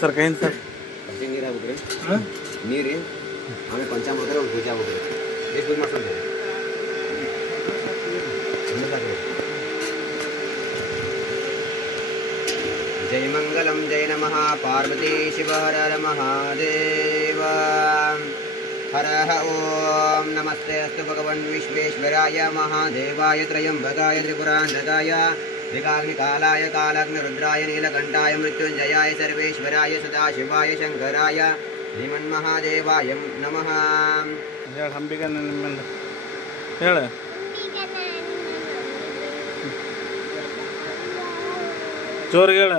sir ಕೈಯಿಂದ sir ಪಂಚ ನೀರು ಆಗ್ಬೇಕ್ರಿ ನೀರು ಆಮೇಲೆ ಪಂಚಾಮೃತ ಒಂದು ಪೂಜೆ ಆಗ್ಬೇಕ್ರಿ ಎಷ್ಟು ಪೂಜೆ ಮಾಡ್ಸೋದು जय मंगलम जय नमः पार्वती शिव हर हर महादेव हर ओम नमस्ते अस्तु भगवन् विश्वेश्वराय महादेवाय त्र्यंबकाय त्रिपुरान्तकाय त्रिकाग्निकालाय कालाग्निरुद्राय नीलकण्ठाय मृत्युञ्जयाय सर्वेश्वराय सदाशिवाय शङ्कराय श्रीमन्महादेवाय नमः ಹೇಳ ಹಂಬಿಗ ನಿಮ್ಮಿಂದ ಹೇಳ ಜೋರಿಗೆ ಹೇಳ